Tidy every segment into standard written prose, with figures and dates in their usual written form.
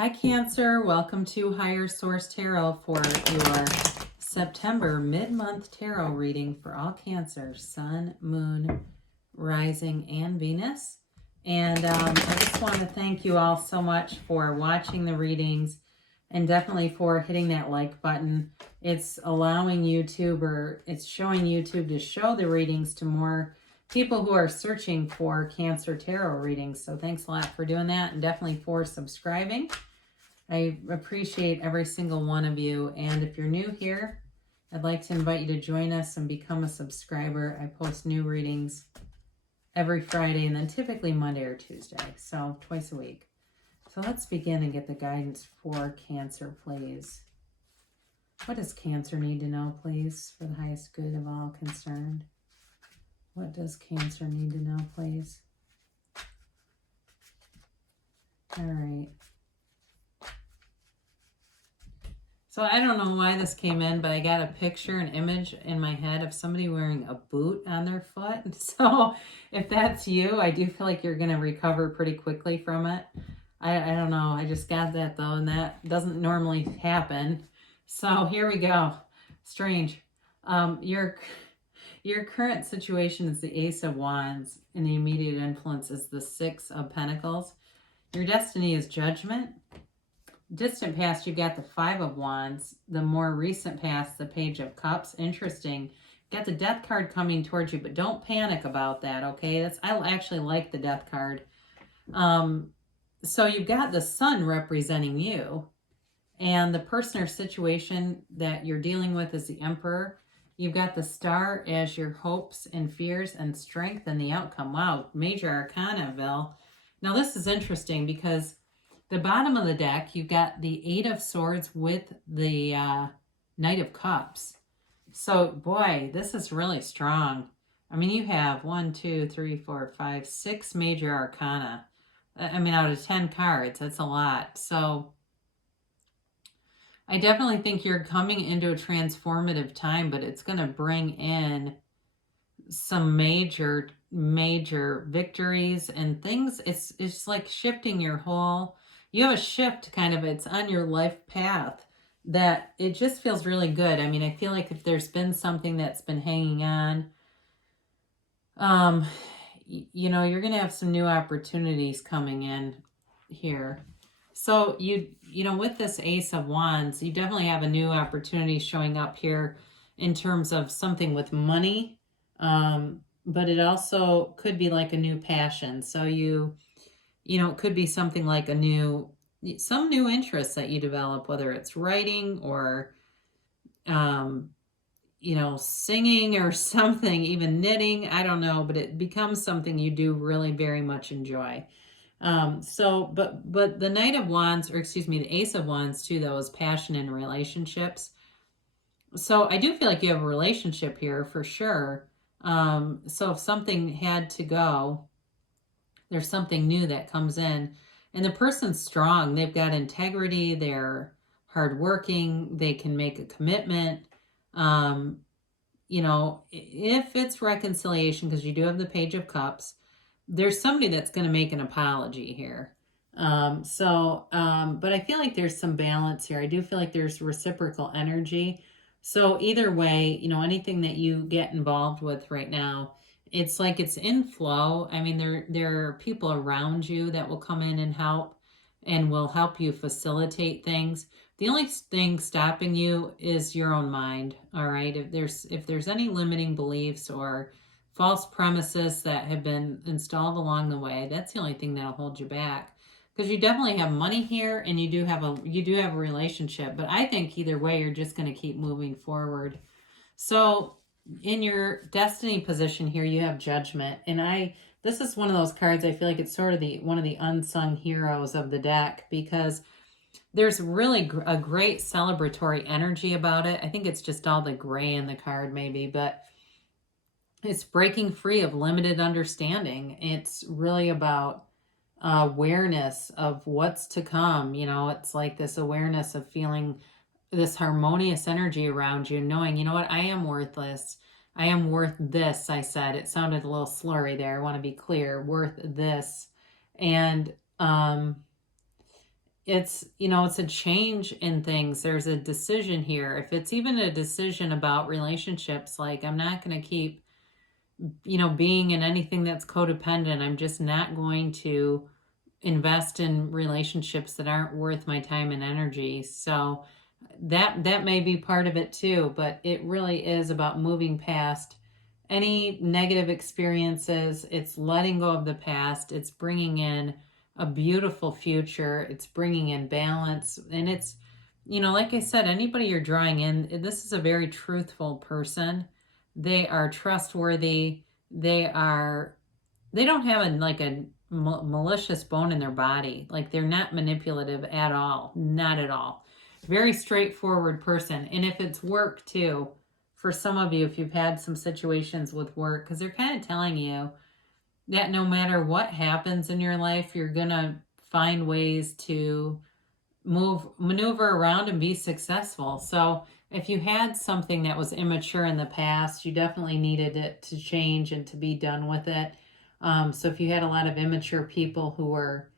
Hi Cancer, welcome to Higher Source Tarot for your September mid-month tarot reading for all Cancer, Sun, Moon, Rising, and Venus. And I just want to thank you all so much for watching the readings and definitely for hitting that like button. It's allowing YouTube, or it's showing YouTube to show the readings to more people who are searching for Cancer tarot readings. So thanks a lot for doing that, and definitely for subscribing. I appreciate every single one of you. And if you're new here, I'd like to invite you to join us and become a subscriber. I post new readings every Friday and then typically Monday or Tuesday, so twice a week. So let's begin and get the guidance for Cancer, please. What does Cancer need to know, please, for the highest good of all concerned? What does Cancer need to know, please? All right. So I don't know why this came in, but I got a picture, an image in my head of somebody wearing a boot on their foot. So if that's you, I do feel like you're going to recover pretty quickly from it. I don't know. I just got that though, and that doesn't normally happen. So here we go. Strange. Your current situation is the Ace of Wands, and the immediate influence is the Six of Pentacles. Your destiny is Judgment. Distant past, you got the Five of Wands. The more recent past, the Page of Cups. Interesting. You got the Death card coming towards you, but don't panic about that, okay? I actually like the Death card. So you've got the Sun representing you, and the person or situation that you're dealing with is the Emperor. You've got the Star as your hopes and fears and strength and the outcome. Wow, major arcanaville. Now this is interesting because the bottom of the deck, you've got the Eight of Swords with the Knight of Cups. So, boy, this is really strong. I mean, you have 1, 2, 3, 4, 5, 6 major arcana. I mean, out of 10 cards, that's a lot. So, I definitely think you're coming into a transformative time, but it's going to bring in some major victories and things. It's like shifting your whole... You have a shift kind of, it's on your life path that it just feels really good. I mean, I feel like if there's been something that's been hanging on, you know, you're going to have some new opportunities coming in here. So you know, with this Ace of Wands, you definitely have a new opportunity showing up here in terms of something with money. But it also could be like a new passion. So you know, it could be something like some new interest that you develop, whether it's writing or, you know, singing or something, even knitting, I don't know, but it becomes something you do really very much enjoy. But the Knight of Wands, or excuse me, the Ace of Wands too, though, is passion and relationships. So I do feel like you have a relationship here for sure. So if something had to go, there's something new that comes in, and the person's strong. They've got integrity. They're hardworking. They can make a commitment. You know, if it's reconciliation, because you do have the Page of Cups, there's somebody that's going to make an apology here. But I feel like there's some balance here. I do feel like there's reciprocal energy. So either way, you know, anything that you get involved with right now, it's like it's in flow. I mean, there are people around you that will come in and will help you facilitate things. The only thing stopping you is your own mind, all right? If there's any limiting beliefs or false premises that have been installed along the way, that's the only thing that'll hold you back. Because you definitely have money here, and you do have a relationship. But I think either way, you're just going to keep moving forward. So in your destiny position here, you have Judgment, and this is one of those cards. I feel like it's sort of one of the unsung heroes of the deck, because there's really a great celebratory energy about it. I think it's just all the gray in the card maybe, but it's breaking free of limited understanding. It's really about awareness of what's to come. You know, it's like this awareness of feeling this harmonious energy around you, knowing, you know what, I am worthless. I am worth this, I said. It sounded a little slurry there. I want to be clear. Worth this. And it's, it's a change in things. There's a decision here. If it's even a decision about relationships, like I'm not going to keep, being in anything that's codependent. I'm just not going to invest in relationships that aren't worth my time and energy. So that may be part of it too, but it really is about moving past any negative experiences. It's letting go of the past. It's bringing in a beautiful future. It's bringing in balance. And it's, like I said, anybody you're drawing in, this is a very truthful person. They are trustworthy. They don't have a malicious bone in their body. Like they're not manipulative at all. Not at all. Very straightforward person. And if it's work too, for some of you, if you've had some situations with work, because they're kind of telling you that no matter what happens in your life, you're going to find ways to maneuver around and be successful. So if you had something that was immature in the past, you definitely needed it to change and to be done with it. So if you had a lot of immature people who were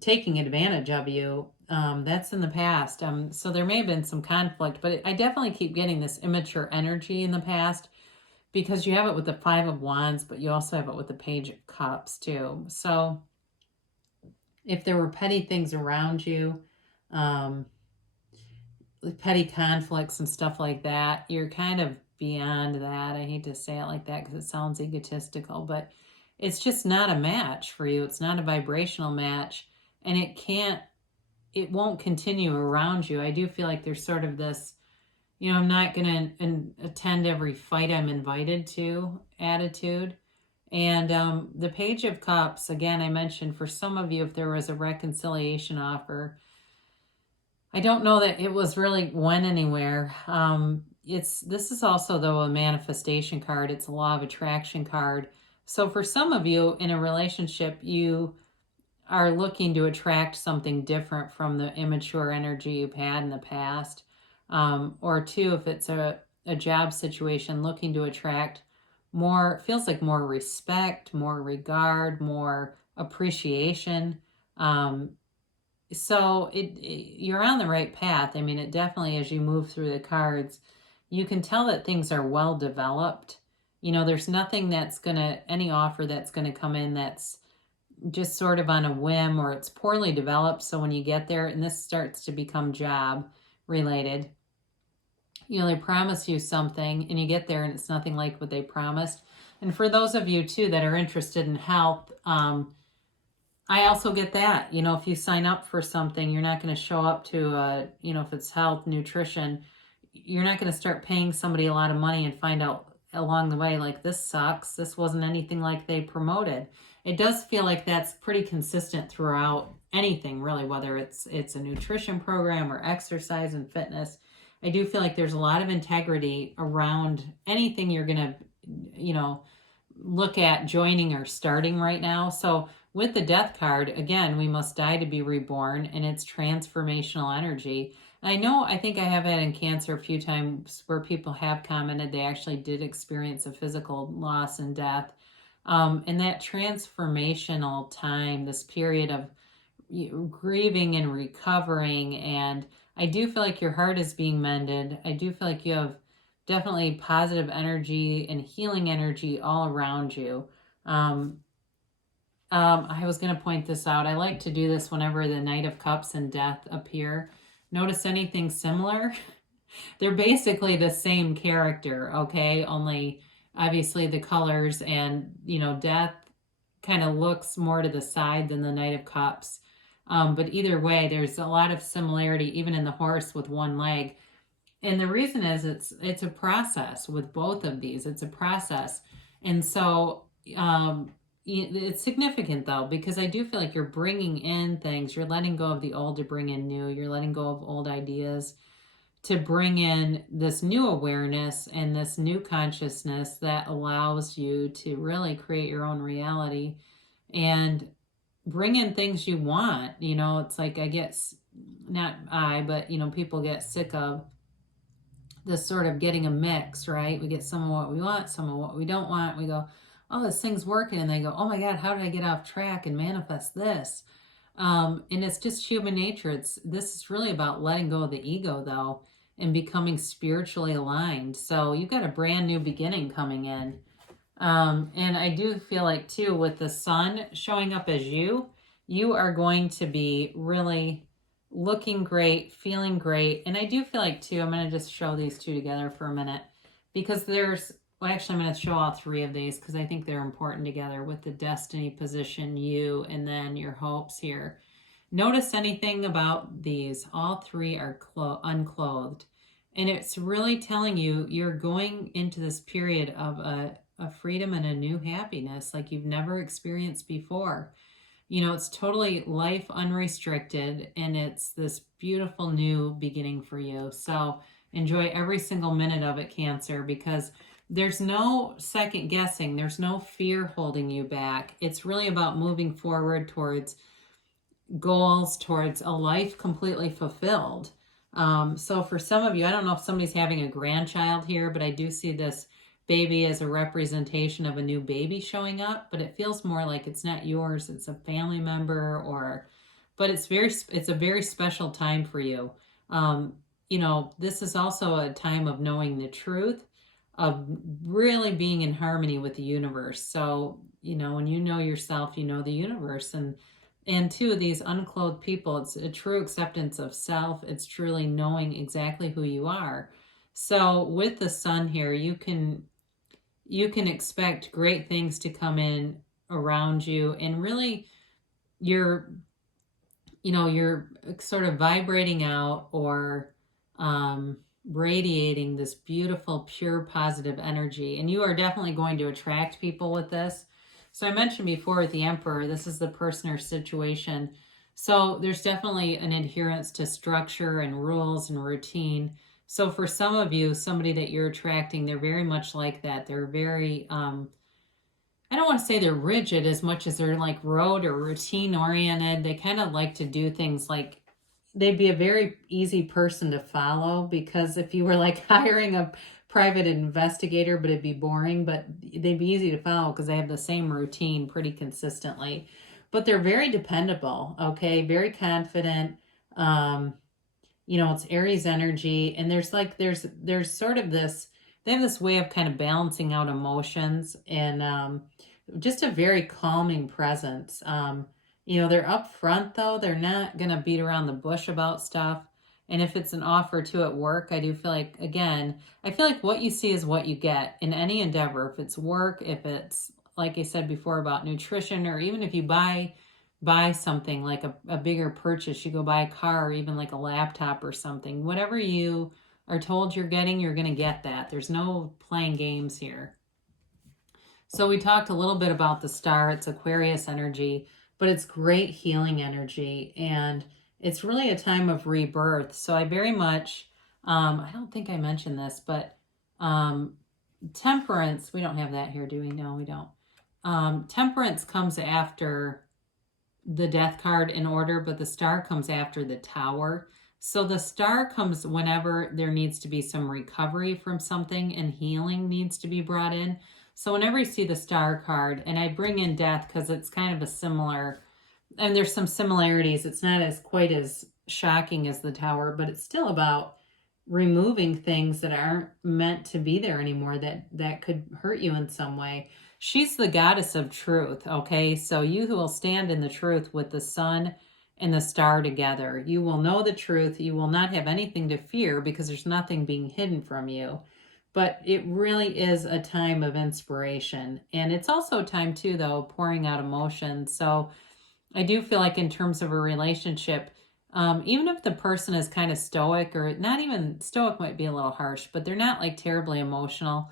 taking advantage of you, that's in the past. So there may have been some conflict, but I definitely keep getting this immature energy in the past, because you have it with the Five of Wands, but you also have it with the Page of Cups too. So if there were petty things around you, petty conflicts and stuff like that, you're kind of beyond that. I hate to say it like that because it sounds egotistical, but it's just not a match for you. It's not a vibrational match, and it won't continue around you. I do feel like there's sort of this, I'm not going to attend every fight I'm invited to attitude. And the Page of Cups, again, I mentioned for some of you, if there was a reconciliation offer, I don't know that it was really went anywhere. This is also, though, a manifestation card. It's a law of attraction card. So for some of you in a relationship, you are looking to attract something different from the immature energy you've had in the past. Or two, if it's a job situation, looking to attract more, feels like more respect, more regard, more appreciation. So you're on the right path. I mean, it definitely, as you move through the cards, you can tell that things are well developed. There's nothing any offer that's going to come in that's just sort of on a whim, or it's poorly developed. So when you get there, and this starts to become job related, they promise you something and you get there and it's nothing like what they promised. And for those of you too that are interested in health, I also get that, if you sign up for something, you're not going to show up to, if it's health, nutrition, you're not going to start paying somebody a lot of money and find out along the way, like, this sucks. This wasn't anything like they promoted. It does feel like that's pretty consistent throughout anything, really, whether it's a nutrition program or exercise and fitness. I do feel like there's a lot of integrity around anything you're going to, look at joining or starting right now. So with the Death card, again, we must die to be reborn, and it's transformational energy. I think I have had in Cancer a few times where people have commented they actually did experience a physical loss and death. And that transformational time, this period of grieving and recovering, and I do feel like your heart is being mended. I do feel like you have definitely positive energy and healing energy all around you. I was going to point this out. I like to do this whenever the Knight of Cups and Death appear. Notice anything similar? They're basically the same character, okay? Only obviously the colors and, Death kind of looks more to the side than the Knight of Cups. But either way, there's a lot of similarity, even in the horse with one leg. And the reason is it's a process with both of these. It's a process. And so it's significant, though, because I do feel like you're bringing in things. You're letting go of the old to bring in new. You're letting go of old ideas to bring in this new awareness and this new consciousness that allows you to really create your own reality and bring in things you want. It's like people get sick of this sort of getting a mix, right? We get some of what we want, some of what we don't want. We go, oh, this thing's working. And they go, oh my God, how did I get off track and manifest this? And it's just human nature. This is really about letting go of the ego, though, and becoming spiritually aligned. So you've got a brand new beginning coming in. And I do feel like, too, with the sun showing up as you are going to be really looking great, feeling great. And I do feel like, too, I'm going to just show these two together for a minute because well, actually, I'm going to show all three of these because I think they're important together with the destiny position, you, and then your hopes here. Notice anything about these. All three are unclothed. And it's really telling you you're going into this period of a freedom and a new happiness like you've never experienced before. It's totally life unrestricted, and it's this beautiful new beginning for you. So enjoy every single minute of it, Cancer, because there's no second guessing. There's no fear holding you back. It's really about moving forward towards goals, towards a life completely fulfilled. So for some of you, I don't know if somebody's having a grandchild here, but I do see this baby as a representation of a new baby showing up, but it feels more like it's not yours, it's a family member, but it's a very special time for you. This is also a time of knowing the truth, of really being in harmony with the universe. So, when you know yourself, you know the universe. And two of these unclothed people, it's a true acceptance of self. It's truly knowing exactly who you are. So with the sun here, you can expect great things to come in around you, and really you're sort of vibrating out or radiating this beautiful, pure, positive energy. And you are definitely going to attract people with this. So I mentioned before with the Emperor, this is the person or situation. So there's definitely an adherence to structure and rules and routine. So for some of you, somebody that you're attracting, they're very much like that. They're very, I don't want to say they're rigid as much as they're like rote or routine oriented. They kind of like to do things like they'd be a very easy person to follow, because if you were like hiring a private investigator, but it'd be boring, but they'd be easy to follow because they have the same routine pretty consistently. But they're very dependable, okay? Very confident. It's Aries energy, and there's sort of this, they have this way of kind of balancing out emotions, and just a very calming presence. They're upfront, though. They're not going to beat around the bush about stuff. And if it's an offer to at work, I do feel like, again, I feel like what you see is what you get in any endeavor. If it's work, if it's, like I said before, about nutrition, or even if you buy something like a bigger purchase, you go buy a car, or even like a laptop or something, whatever you are told you're getting, you're going to get that. There's no playing games here. So we talked a little bit about the star. It's Aquarius energy, but it's great healing energy, and it's really a time of rebirth. So I very much, I don't think I mentioned this, but Temperance, we don't have that here, do we? No, we don't. Temperance comes after the Death card in order, but the star comes after the Tower. So the star comes whenever there needs to be some recovery from something and healing needs to be brought in. So whenever you see the star card, and I bring in Death because it's kind of a similar, and there's some similarities. It's not as quite as shocking as the Tower, but it's still about removing things that aren't meant to be there anymore, that could hurt you in some way. She's the goddess of truth, okay? So you who will stand in the truth with the sun and the star together, you will know the truth. You will not have anything to fear because there's nothing being hidden from you. But it really is a time of inspiration. And it's also a time, too, though, pouring out emotion. So I do feel like in terms of a relationship, even if the person is kind of stoic, or not even stoic might be a little harsh, but they're not like terribly emotional,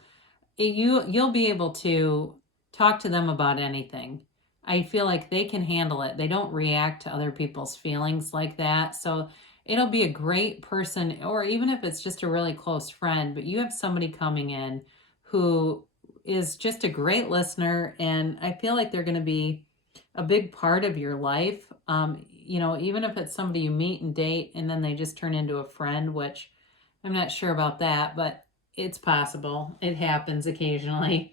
you'll be able to talk to them about anything. I feel like they can handle it. They don't react to other people's feelings like that. So it'll be a great person, or even if it's just a really close friend, but you have somebody coming in who is just a great listener, and I feel like they're going to be a big part of your life. Even if it's somebody you meet and date and then they just turn into a friend, which I'm not sure about that, but it's possible. It happens occasionally.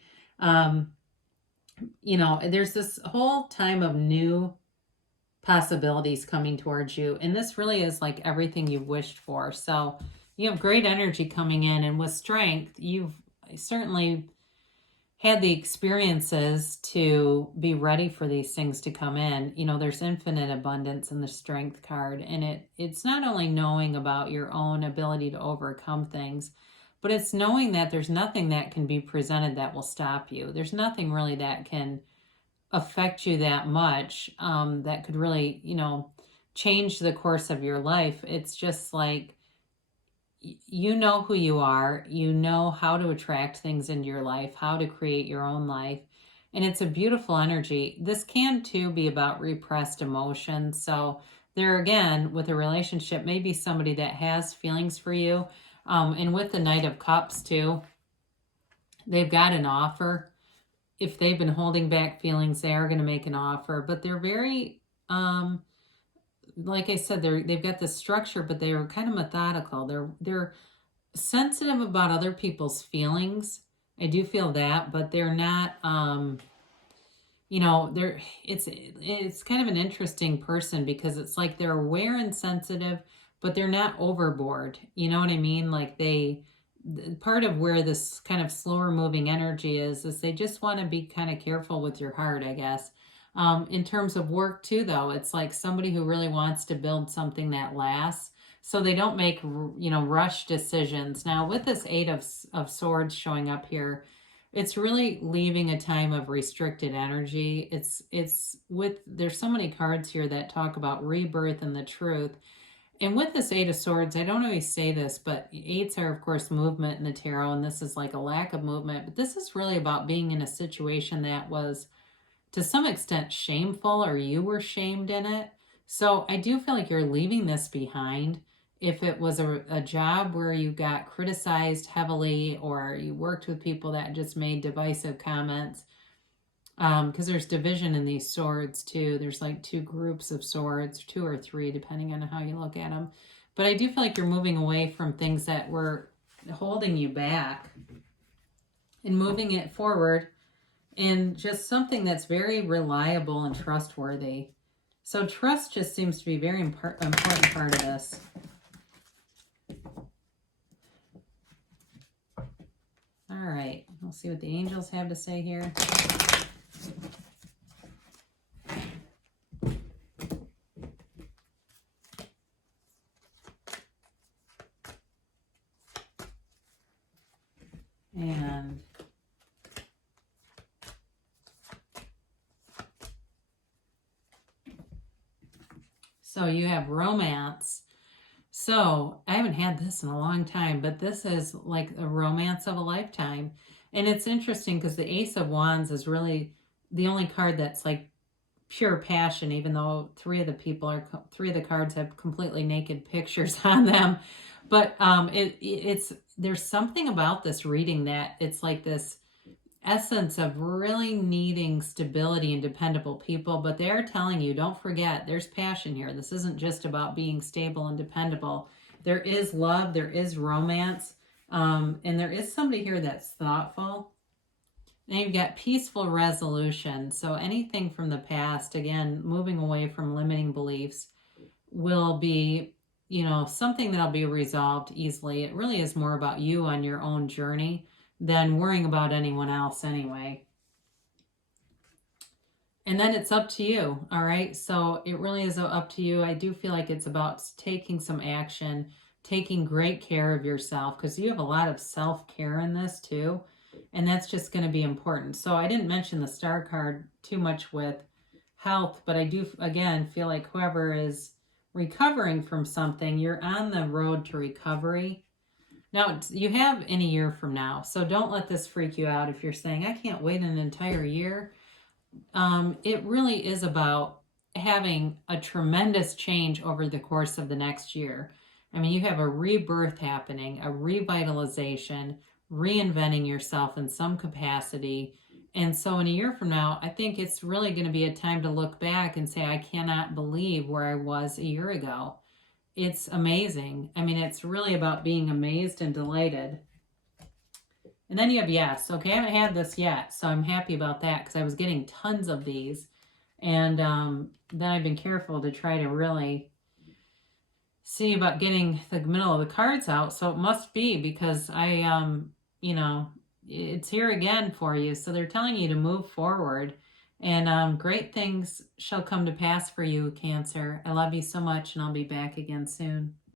There's this whole time of new possibilities coming towards you. And this really is like everything you've wished for. So you have great energy coming in, and with strength, you've certainly had the experiences to be ready for these things to come in. You know, there's infinite abundance in the strength card, and it's not only knowing about your own ability to overcome things, but it's knowing that there's nothing that can be presented that will stop you. There's nothing really that can affect you that much, that could really, change the course of your life. It's just like, you know who you are, you know how to attract things into your life, how to create your own life. And it's a beautiful energy. This can too be about repressed emotions. So there again, with a relationship, maybe somebody that has feelings for you. And with the Knight of Cups too, they've got an offer. If they've been holding back feelings, they are going to make an offer. But they're very, like I said, they've got this structure, but they're kind of methodical. They're sensitive about other people's feelings. I do feel that, but they're not. It's kind of an interesting person, because it's like they're aware and sensitive, but they're not overboard. You know what I mean? Like part of where this kind of slower moving energy is they just want to be kind of careful with your heart, I guess. In terms of work too, though, it's like somebody who really wants to build something that lasts, so they don't make, rush decisions. Now, with this Eight of Swords showing up here, it's really leaving a time of restricted energy. There's so many cards here that talk about rebirth and the truth. And with this Eight of Swords, I don't always say this, but eights are, of course, movement in the tarot, and this is like a lack of movement. But this is really about being in a situation that was, to some extent, shameful, or you were shamed in it. So I do feel like you're leaving this behind. If it was a job where you got criticized heavily, or you worked with people that just made divisive comments, because there's division in these swords too. There's like two groups of swords, two or three, depending on how you look at them. But I do feel like you're moving away from things that were holding you back and moving it forward in just something that's very reliable and trustworthy. So trust just seems to be a very important part of this. All right, we'll see what the angels have to say here. And so you have romance. So I haven't had this in a long time, but this is like a romance of a lifetime. And it's interesting because the Ace of Wands is really the only card that's like pure passion, even though three of the cards have completely naked pictures on them. But there's something about this reading that it's like this essence of really needing stability and dependable people, but they're telling you, don't forget, there's passion here. This isn't just about being stable and dependable. There is love, there is romance, and there is somebody here that's thoughtful. And you've got peaceful resolution. So anything from the past, again, moving away from limiting beliefs, will be, something that'll be resolved easily. It really is more about you on your own journey than worrying about anyone else anyway. And then it's up to you, all right? So it really is up to you. I do feel like it's about taking some action, taking great care of yourself, because you have a lot of self-care in this too, and that's just going to be important. So I didn't mention the Star card too much with health, but I do, again, feel like whoever is recovering from something, you're on the road to recovery. Now, you have in a year from now, so don't let this freak you out if you're saying, I can't wait an entire year. It really is about having a tremendous change over the course of the next year. I mean, you have a rebirth happening, a revitalization, reinventing yourself in some capacity. And so in a year from now, I think it's really going to be a time to look back and say, I cannot believe where I was a year ago. It's amazing. I mean, it's really about being amazed and delighted. And then you have yes. Okay, I haven't had this yet, so I'm happy about that because I was getting tons of these. And then I've been careful to try to really see about getting the middle of the cards out. So it must be because you know, it's here again for you. So they're telling you to move forward, and great things shall come to pass for you, Cancer. I love you so much, and I'll be back again soon.